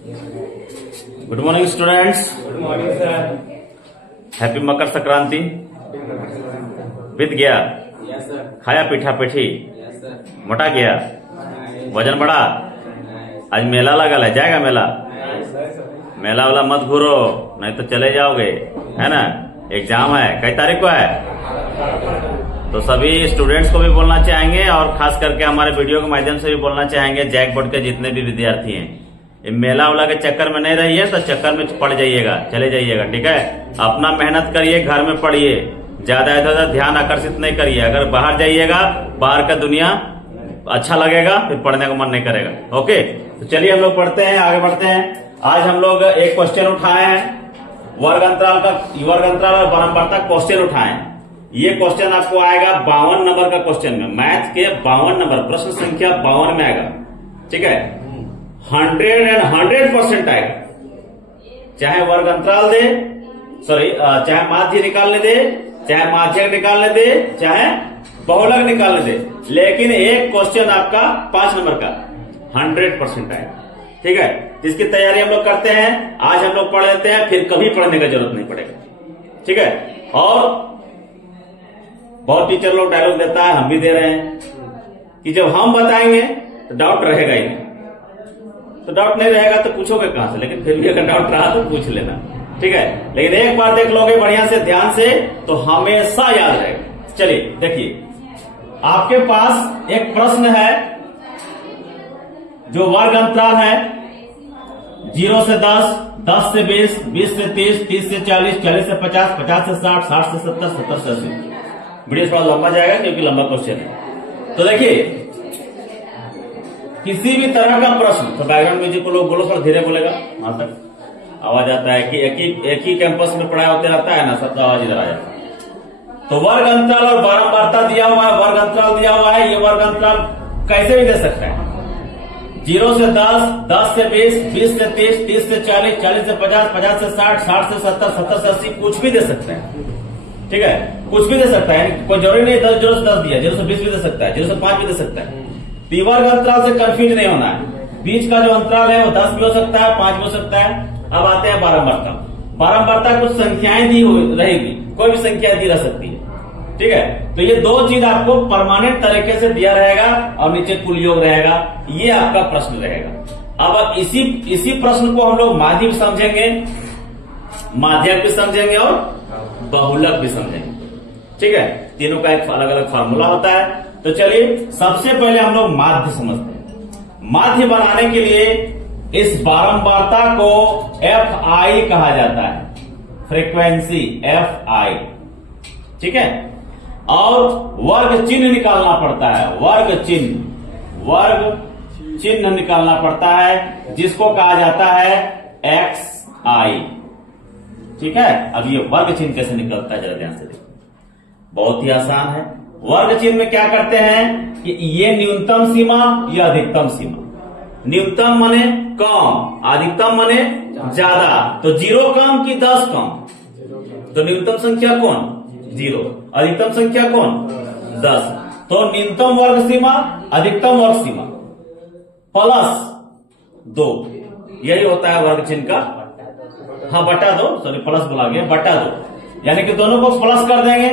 Good morning students. Good morning sir. Happy Makar Sankranti. बीत गया? Yes sir. खाया पीठा पीठी? Yes sir. मोटा गया? वजन बढ़ा? आज मेला लगल है, जाएगा मेला? मेला वाला मत घूरो, नहीं तो चले जाओगे, है ना। एग्जाम है, कई तारीख को है? तो सभी स्टूडेंट्स को भी बोलना चाहेंगे और खास करके हमारे वीडियो के माध्यम से भी बोलना चाहेंगे, जैक बोर्ड के जितने भी विद्यार्थी हैं, ये मेला वाला के चक्कर में नहीं रहिए, तो चक्कर में पड़ जाइएगा, चले जाइएगा। ठीक है, अपना मेहनत करिए, घर में पढ़िए, ज्यादा इधर ध्यान आकर्षित नहीं करिए। अगर बाहर जाइएगा, बाहर का दुनिया अच्छा लगेगा, फिर पढ़ने का मन नहीं करेगा। ओके, तो चलिए हम लोग पढ़ते हैं, आगे बढ़ते हैं। आज हम लोग एक क्वेश्चन उठाए हैं, वर्ग अंतराल और बारंबारता क्वेश्चन उठाए हैं। ये क्वेश्चन आपको आएगा 52 नंबर का क्वेश्चन में, मैथ के 52 नंबर, प्रश्न संख्या 52 में आएगा। ठीक है, 100% आएगा। चाहे वर्ग अंतराल दे, चाहे माध्य निकालने दे, चाहे माध्यक निकालने दे, चाहे बहुलक निकालने दे, लेकिन एक क्वेश्चन आपका 5 नंबर का 100% आएगा। ठीक है, इसकी तैयारी हम लोग करते हैं। आज हम लोग पढ़ लेते हैं, फिर कभी पढ़ने का जरूरत नहीं पड़ेगा। ठीक है, और बहुत टीचर लोग डायलॉग देता है, हम भी दे रहे हैं कि जब हम बताएंगे तो डाउट रहेगा ही नहीं। तो डाउट नहीं रहेगा तो पूछोगे कहां से, लेकिन फिर भी अगर डाउट रहा तो पूछ लेना। ठीक है, लेकिन एक बार देख लोगे बढ़िया से ध्यान से तो हमेशा याद रहेगा। चलिए देखिए, आपके पास एक प्रश्न है जो वर्ग अंतराल है 0 से 10, 10 से 20, 20 से 30, 30 से 40, 40 से 50, 50 से 60, 60 से 70, 70 से 80। वीडियो थोड़ा लंबा जाएगा क्योंकि लंबा क्वेश्चन है। तो देखिए, किसी भी तरह का प्रश्न, तो बैकग्राउंड म्यूजिक को लोग बोलो, थोड़ा धीरे बोलेगा, वहां तक आवाज आता है कि एक ही कैंपस में पढ़ाई होते रहता है ना, सबका आवाज इधर आ जाता है। तो वर्ग अंतराल और बारंबारता दिया हुआ है, वर्ग अंतराल दिया हुआ है। ये वर्ग अंतराल कैसे भी दे सकता है, 0 से 10, 10 से 20, 20 से 30, 30 से 40, 40 से 50, 50 से 60, 60 से 70, 70 से 80, कुछ भी दे सकते हैं। ठीक है, कुछ भी दे सकता है, कोई जरूरी नहीं 0 से 10 दिया, 0 से 20 भी दे सकता है, 0 से 5 भी दे सकता है। तो वर्ग अंतराल से कंफ्यूज नहीं होना है। बीच का जो अंतराल है वो 10 भी हो सकता है, 5 भी हो सकता है। अब आते हैं बारंबारता। बारंबारता कुछ संख्याएं दी रहेगी, कोई भी संख्या दी रह सकती है। ठीक है, तो ये दो चीज आपको परमानेंट तरीके से दिया रहेगा और नीचे कुल योग रहेगा, ये आपका प्रश्न रहेगा। अब इसी प्रश्न को हम लोग माध्य भी समझेंगे, माध्यक भी समझेंगे और बहुलक भी समझेंगे। ठीक है, तीनों का एक अलग अलग फार्मूला होता है। तो चलिए सबसे पहले हम लोग माध्य समझते हैं। माध्य बनाने के लिए इस बारंबारता को FI कहा जाता है, फ्रीक्वेंसी FI। ठीक है, और वर्ग चिन्ह निकालना पड़ता है, वर्ग चिन्ह निकालना पड़ता है, जिसको कहा जाता है XI। ठीक है, अब ये वर्ग चिन्ह कैसे निकलता है जरा ध्यान से देखो, बहुत ही आसान है। वर्ग चिन्ह में क्या करते हैं कि ये न्यूनतम सीमा, ये अधिकतम सीमा। न्यूनतम माने कम, अधिकतम माने ज्यादा। तो 0 कम कि 10 कम, तो न्यूनतम संख्या कौन? 0, अधिकतम संख्या कौन? 10। तो न्यूनतम वर्ग सीमा, अधिकतम वर्ग सीमा +2, यही होता है वर्ग चिन्ह का। हाँ, बटा 2, सॉरी प्लस बोला गया, बटा 2, यानी कि दोनों को प्लस कर देंगे,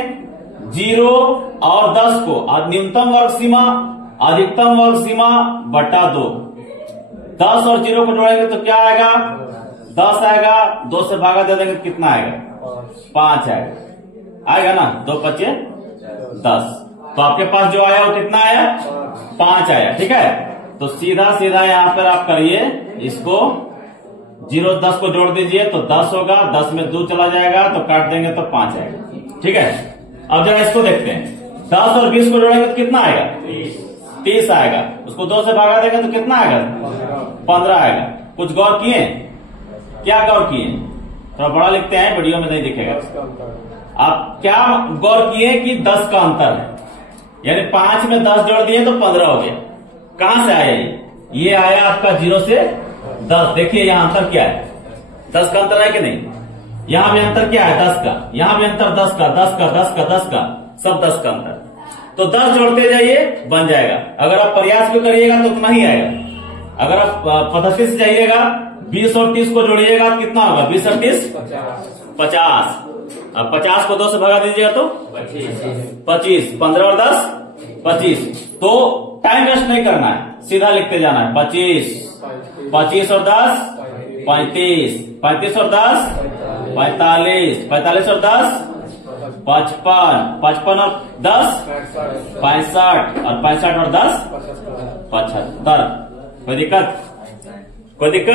0 और 10 को। न्यूनतम वर्ग सीमा, अधिकतम वर्ग सीमा बटा 2। 10 और 0 को जोड़ेंगे तो क्या आएगा? 10 आएगा। 2 से भागा दे देंगे तो कितना आएगा? 5 आएगा ना, 2 × 5 = 10। तो आपके पास जो आया वो कितना आया? 5 आया। ठीक है, तो सीधा यहां पर आप करिए इसको, 0 10 को जोड़ दीजिए तो 10 होगा, 10 में 2 चला जाएगा तो काट देंगे तो 5 आएगा। ठीक है, अब जरा इसको देखते हैं, 10 और 20 को जोड़ेंगे तो कितना आएगा? 30 आएगा। उसको 2 से भागा देंगे तो कितना आएगा? 15 आएगा। कुछ गौर किए? क्या गौर किए? थोड़ा बड़ा लिखते हैं, वीडियो में नहीं दिखेगा। आप क्या गौर किए कि 10 का अंतर है, यानी 5 में 10 जोड़ दिए तो 15 हो गया। कहां से आया ये आया आपका 0 से 10। देखिए यहां अंतर क्या है, 10 का अंतर है कि नहीं? यहां भी अंतर क्या है? 10 का। यहां भी अंतर 10 का, 10 का, 10 का, 10 का, सब 10 का अंतर। तो 10 जोड़ते जाइए, बन जाएगा। अगर आप प्रयास भी करिएगा तो उतना ही आएगा। अगर आप पद्धति से जाइएगा 20 और 30 को जोड़िएगा तो कितना होगा? 20 और 30 50। अब 50 को 2 से भगा दीजिएगा तो 25। 15 और 10 25। तो टाइम वेस्ट नहीं करना है, सीधा लिखते जाना है। 25 25 और 10 35। 35 और 10 45। 45 और 10 55। 55 और 10 65। और 65 और 10 75। कोई दिक्कत? कोई दिक्कत?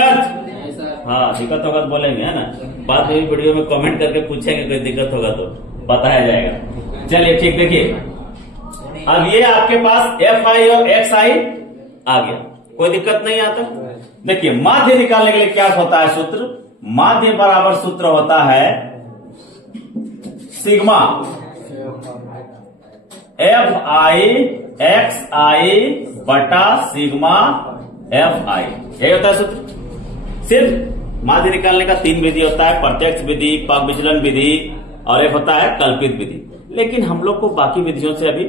हाँ, दिक्कत होगा तो बोलेंगे, है ना। बाद में वीडियो में कमेंट करके पूछेंगे कोई दिक्कत होगा तो बताया जाएगा। चलिए ठीक, देखिए अब ये आपके पास FI और XI आ गया, कोई दिक्कत नहीं आता। देखिए माध्य निकालने के लिए क्या होता है सूत्र? माध्य बराबर सूत्र होता है सिग्मा FI XI बटा सिग्मा FI, यही होता है सूत्र। सिर्फ माध्य निकालने का 3 विधि होता है, प्रत्यक्ष विधि, पाक विचलन विधि और एक होता है कल्पित विधि। लेकिन हम लोग को बाकी विधियों से अभी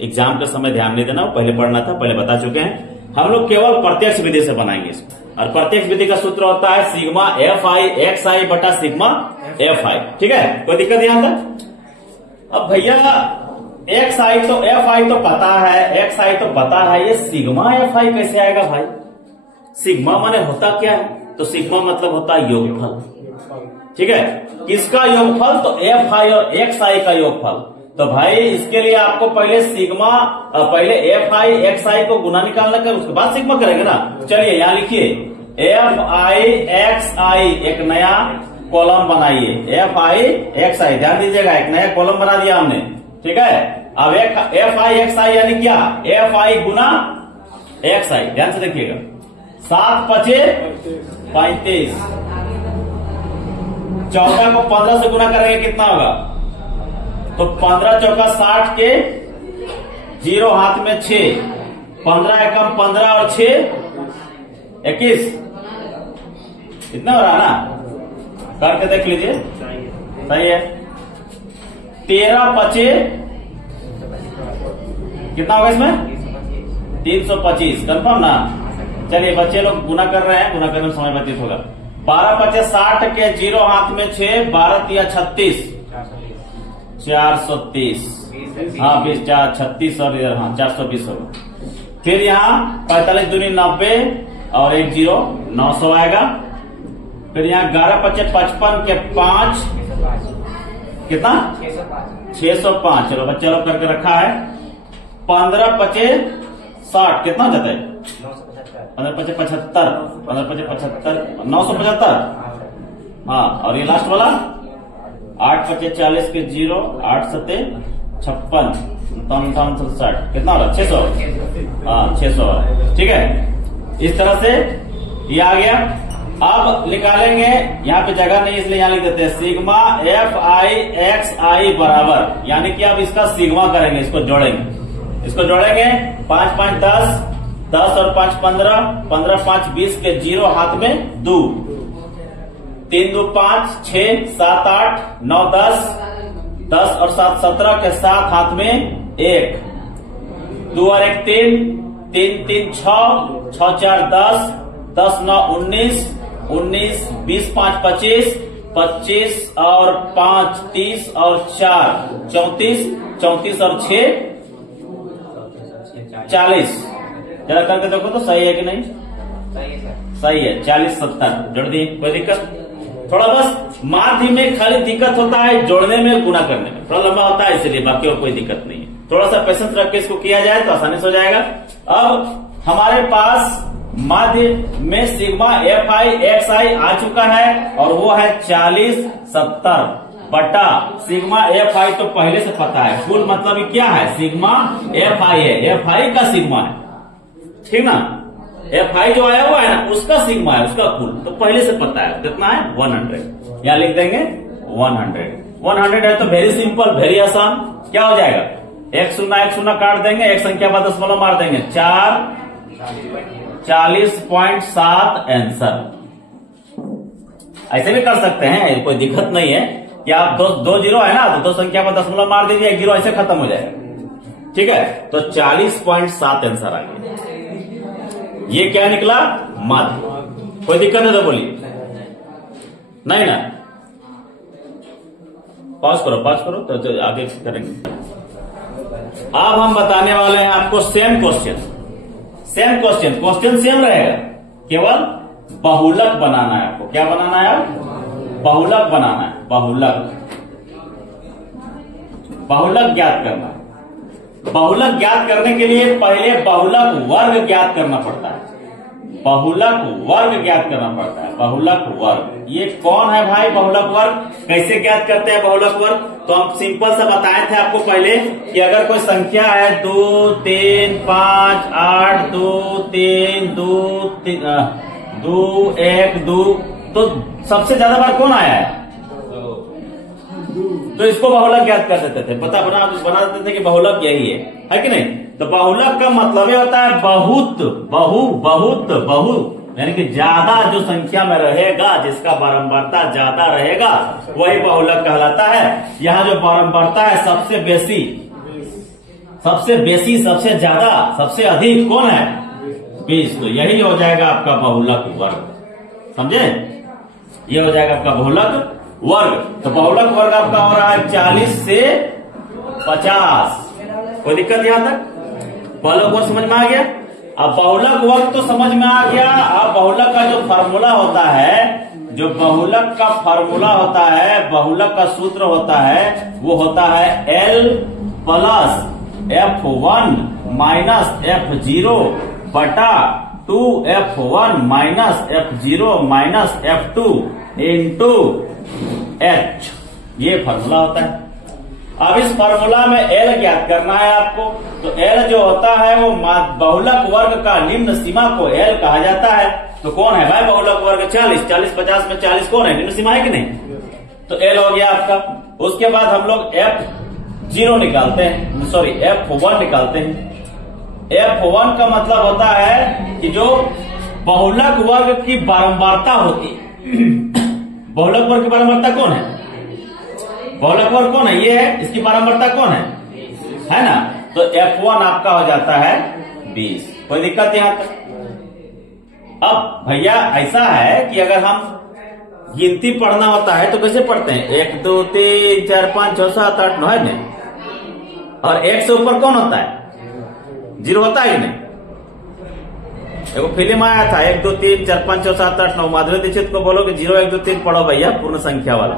एग्जाम के समय ध्यान नहीं देना, पहले पढ़ना था, पहले बता चुके हैं। हम लोग केवल प्रत्यक्ष विधि से बनाएंगे इसको, और प्रत्यक्ष विधि का सूत्र होता है सिग्मा FI XI बटा सिग्मा FI। ठीक है, कोई दिक्कत यहां तक? अब भैया XI तो FI तो पता है, XI तो पता है, ये सिग्मा FI कैसे आएगा भाई? सिग्मा माने होता क्या है? तो सिग्मा मतलब होता है योगफल। ठीक है, किसका योगफल? तो FI और XI का योगफल। तो भाई इसके लिए आपको पहले सिग्मा, पहले FI XI को गुना निकालना कर, उसके बाद सिग्मा करेंगे ना। चलिए यहां लिखिए FI XI, एक नया कॉलम बनाइए। FI XI, ध्यान दीजिएगा, एक नया कॉलम बना दिया हमने। ठीक है, अब FI XI यानी क्या? FI गुना XI, ध्यान से देखिएगा। 7 5 35। 14 को 15 से गुना करेंगे कितना होगा? तो 15 चौका 60 के 0 हाथ में 6। 15 एकम 15 और 6 21। इतना हो रहा ना, करके देख लीजिए, सही है। 13 5 कितना होगा इसमें? 325। कंफर्म ना? चलिए बच्चे लोग गुना कर रहे हैं, गुना करने में समय व्यतीत होगा। 12 5 60 के 0 हाथ में 6। 12 3 36 430। हाँ 20 4 36 और इधर हाँ 420 होगा। फिर यहाँ 45 दूनी 90 और 1 0 900 आएगा। फिर यहाँ 11 5 55 के 5 कितना? 605। चलो बच्चे लोग करके रखा है। 15 5 60 कितना हो जाता है? 15 5 75। 15 5 75 975। हाँ, और ये लास्ट वाला 8 5 40 के 0 8 7 56 59 कितना हो रहा? 600। हाँ 600। ठीक है, इस तरह से ये आ गया। अब निकालेंगे, यहाँ पे जगह नहीं इसलिए यहाँ लिख देते हैं सिग्मा FI XI बराबर, यानी कि अब इसका सिग्मा करेंगे, इसको जोड़ेंगे। इसको जोड़ेंगे 5 5 10 10 और 5 15 15 5 20 के 0 हाथ में 2 3 2 5 6 7 8 9 10 10 और 7 17 के 7 हाथ में 1 2 और 1 3 3 3 6 6 4 10 10 9 19 19 20 5 25 25 और 5 30 और 4 34 34 और 6 40। जरा करके देखो तो सही है कि नहीं? सही है। 40 70 जोड़ दिए, कोई दिक्कत? थोड़ा बस माध्य में खाली दिक्कत होता है जोड़ने में, गुना करने में थोड़ा लंबा होता है, इसलिए बाकी और कोई दिक्कत नहीं है। थोड़ा सा पेशेंस रख के इसको किया जाए तो आसानी से हो जाएगा। अब हमारे पास माध्य में सिग्मा FI XI आ चुका है और वो है 40 70 बटा सिग्मा FI तो पहले से पता है। कुल मतलब क्या है? सिग्मा FI है, FI का सिग्मा है, ठीक ना। FI जो आया हुआ है ना उसका सिग्मा है, उसका कुल तो पहले से पता है कितना है? 100। यहां लिख देंगे 100। 100 है तो वेरी सिंपल, वेरी आसान। क्या हो जाएगा? 1 0 काट देंगे, एक संख्या बाद दशमलव मार देंगे, 40.7 आंसर। ऐसे भी कर सकते हैं, कोई दिक्कत नहीं है कि आप दो जीरो है ना तो 2 संख्या पर दशमलव मार दीजिए, 1 जीरो ऐसे खत्म हो जाएगा। ठीक है, तो 40.7 आंसर आ गया। ये क्या निकला? माध्य। कोई दिक्कत है तो बोलिए। नहीं ना? पॉज करो तो आगे करेंगे। अब हम बताने वाले हैं आपको सेम क्वेश्चन सेम रहेगा, केवल बहुलक बनाना है आपको। क्या बनाना है? बहुलक बनाना है। बहुलक ज्ञात करना है। बहुलक ज्ञात करने के लिए पहले बहुलक वर्ग ज्ञात करना पड़ता है। बहुलक वर्ग ये कौन है भाई? बहुलक वर्ग कैसे ज्ञात करते हैं बहुलक वर्ग? तो हम सिंपल से बताए थे आपको पहले कि अगर कोई संख्या है 2, 3, 5, 8, 2, 3, 2, 1, 2, तो सबसे ज्यादा बार कौन आया है? तो इसको बहुलक ज्ञात कर देते थे। बना देते थे कि बहुलक यही है कि नहीं? तो बहुलक का मतलब ये होता है बहु, यानी कि ज्यादा जो संख्या में रहेगा, जिसका बारंबारता ज्यादा रहेगा, वही बहुलक कहलाता है। यहाँ जो बारंबारता है सबसे बेसी, सबसे ज्यादा, सबसे अधिक कौन है? 20। तो यही हो जाएगा आपका बहुलक वर्ग। समझे? ये हो जाएगा आपका बहुलक वर्ग। तो बहुलक वर्ग आपका हो रहा है 40 से 50। कोई दिक्कत यहां तक? बहुलक वर्ग समझ में आ गया? अब बहुलक वर्ग तो समझ में आ गया। अब बहुलक का जो फार्मूला होता है, बहुलक का सूत्र होता है, वो होता है L plus F1 minus F0 बटा 2F1 minus F0 minus F2 into H। ये फार्मूला होता है। अब इस फार्मूला में L ज्ञात करना है आपको। तो L जो होता है वो बहुलक वर्ग का निम्न सीमा को L कहा जाता है। तो कौन है भाई बहुलक वर्ग? 40, 50 में 40 कौन है? निम्न सीमा है कि नहीं? तो L हो गया आपका। उसके बाद हम लोग F1 निकालते हैं। F1 का मतलब होता है कि जो बहुलक वर्ग की बारंबारता होती है। बहुलक वर्ग की बारंबारता कौन है? बहुलक वर्ग कौन है? ये है। इसकी बारंबारता कौन है ना? तो F1 आपका हो जाता है 20। कोई दिक्कत यहां तक? अब भैया ऐसा है कि अगर हम गिनती पढ़ना होता है तो कैसे पढ़ते हैं? 1, 2, 3, 4, 5, 6, 7, 8, 9 है ना? और 1 से ऊपर कौन होता है? 0 होता है कि नहीं? एगो फिल्म आया था 1, 2, 3, 4, 5, 6, 7, 8, 9। माधुरी दीक्षित को बोलो कि 0, 1, 2, 3 पढ़ो भैया, पूर्ण संख्या वाला।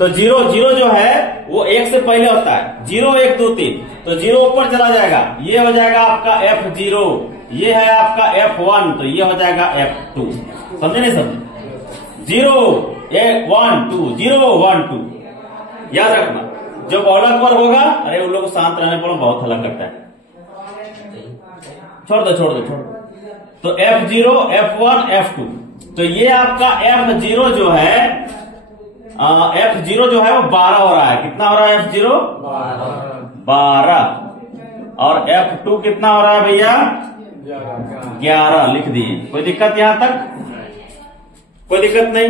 तो 0 जो है वो 1 से पहले होता है। 0, 1, 2, 3, तो 0 ऊपर चला जाएगा, ये हो जाएगा आपका F0। ये है आपका F1, तो ये हो जाएगा F2। समझे नहीं समझे? 0, 1, 2, 0, 1, 2 याद रखना। जो बहुलक वर्ग होगा, अरे उन लोग को शांत रहने पर बहुत हल्ला करता है। छोड़ दो। तो F0, F1, F2। तो ये आपका F0 जो है F0 जो है वो 12 हो रहा है। कितना हो रहा है F0? 12। और F2 कितना हो रहा है भैया? 11 लिख दिए। कोई दिक्कत यहां तक? कोई दिक्कत नहीं।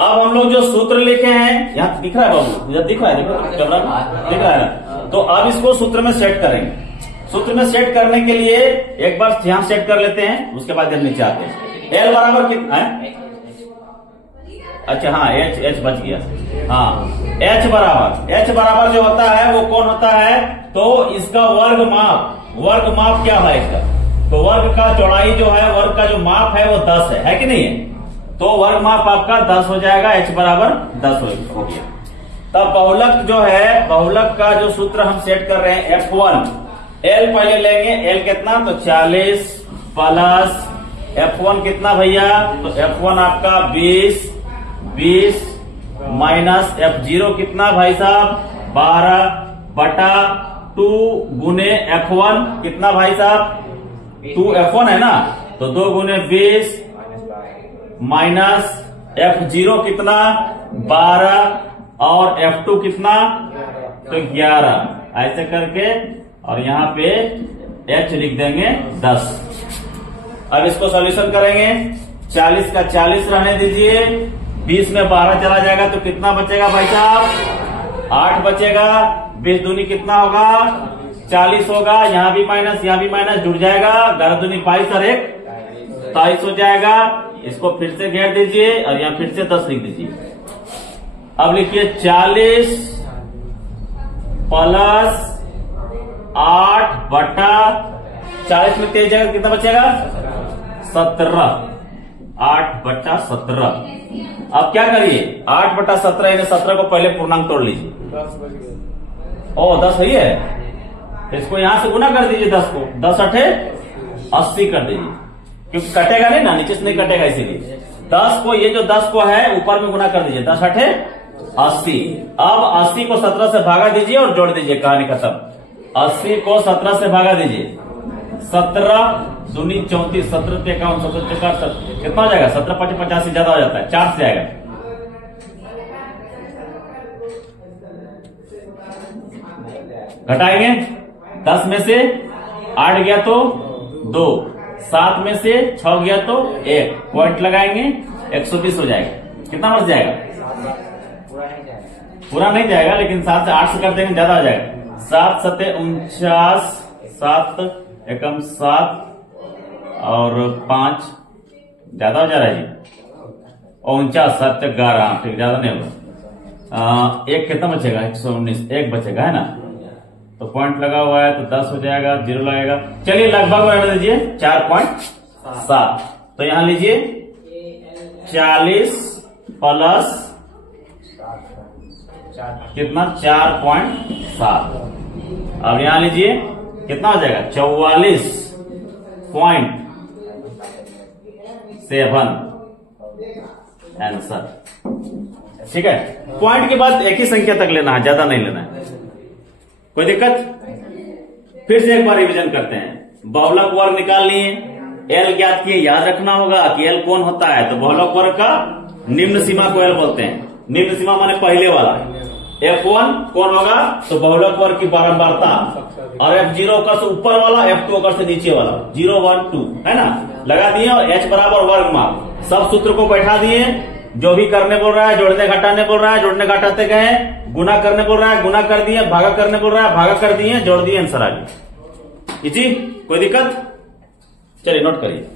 अब हम लोग जो सूत्र लिखे हैं, यहाँ दिख रहा है बाबू? इधर दिख रहा है? देखो कैमरा दिख रहा है। तो अब इसको सूत्र में सेट करेंगे। सूत्र में सेट करने के लिए एक बार यहां सेट कर लेते हैं, उसके बाद इधर नीचे आते हैं। L बराबर कितना है? अच्छा हाँ, H बच गया। हाँ, H बराबर जो होता है वो कौन होता है? तो इसका वर्ग माप क्या है इसका? तो वर्ग का चौड़ाई जो है, वर्ग का जो माप है वो 10 है कि नहीं है? तो वर्ग माप आपका 10 हो जाएगा। H बराबर 10 हो गया। तब बहुलक जो है, बहुलक का जो सूत्र हम सेट कर रहे हैं F1, L पहले लेंगे। L कितना? तो 40 प्लस F1 कितना भैया? तो F1 आपका 20 माइनस F0 कितना भाई साहब? 12 बटा 2 गुने F1 कितना भाई साहब? 2F1 है ना? तो 2 गुने 20 माइनस F0 कितना? 12 और F2 कितना? तो 11। ऐसे करके और यहाँ पे H लिख देंगे 10। अब इसको सॉल्यूशन करेंगे। 40 का 40 रहने दीजिए, 20 में 12 चला जाएगा तो कितना बचेगा भाई साहब? 8 बचेगा। 20 दूनी कितना होगा? 40 होगा। यहाँ भी माइनस, यहाँ भी माइनस जुड़ जाएगा। 11 दूनी 22 और 1 27 हो जाएगा। इसको फिर से घेर दीजिए और यहाँ फिर से 10 लिख दीजिए। अब लिखिए 40 प्लस 8 बटा 40 में 23 जाएगा, कितना बचेगा? 17। 8 बटा 17। अब क्या करिए, 8 बटा 17 यानी 17 को पहले पूर्णांक तोड़ लीजिए। 10 सही है, इसको यहां से गुना कर दीजिए 10 को। 10 8 80 कर दीजिए, क्योंकि कटेगा नहीं ना, नीचे से नहीं कटेगा, इसीलिए 10 को, ये जो 10 को है ऊपर में गुना कर दीजिए। 10 8 80। अब 80 को 17 से भागा दीजिए और जोड़ दीजिए, कहानी खत्म। 80 को 17 से भागा दीजिए। 17 दूनी 34, 17 पे 51, 17 पे 67, कितना हो जाएगा? 17 5 85, ज्यादा हो जाता है, 4 से आएगा। घटाएंगे, 10 में से 8 गया तो 2, 7 में से 6 गया तो 1, पॉइंट लगाएंगे, 120 हो जाएगा। कितना बच जाएगा? पूरा नहीं जाएगा, लेकिन 7 से 8 से कर देंगे, ज्यादा हो जाएगा। 7 7 49, 7 एकम 7 और 5 ज्यादा हो जा रहा है जी। 49 7 11, ठीक, ज्यादा नहीं होगा। 1 कितना बचेगा? 119, 1 बचेगा, है ना? तो पॉइंट लगा हुआ है तो 10 हो जाएगा, 0 लगेगा। चलिए लगभग रहने दीजिए, 4.7। तो यहां लीजिए 40 प्लस कितना? 4.7। अब यहां लीजिए कितना हो जाएगा? 44.7 आंसर। ठीक है, पॉइंट के बाद एक ही संख्या तक लेना है, ज्यादा नहीं लेना है। कोई दिक्कत? फिर से एक बार रिवीजन करते हैं। बहुलक वर्ग निकाल लिए, एल ज्ञात किए। याद रखना होगा कि एल कौन होता है, तो बहुलक वर्ग का निम्न सीमा को एल बोलते हैं। निम्न सीमा माने पहले वाला। F1 कौन होगा? तो बहुलक वर्ग की बारंबारता। और F0 का से ऊपर वाला, F2 का से नीचे वाला, 0 1 2, है ना? लगा दिए, और H बराबर वर्ग माप, सब सूत्र को बैठा दिए। जो भी करने बोल रहा है, जोड़ने घटाने बोल रहा है, जोड़ने घटाते गए, गुना करने बोल रहा है, गुना कर दिए, भागा करने बोल रहा है, भागा कर दिए, जोड़ दिए, आंसर आ गया। इसी कोई दिक्कत? चलिए नोट करिए,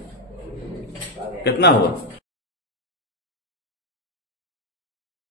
कितना हुआ?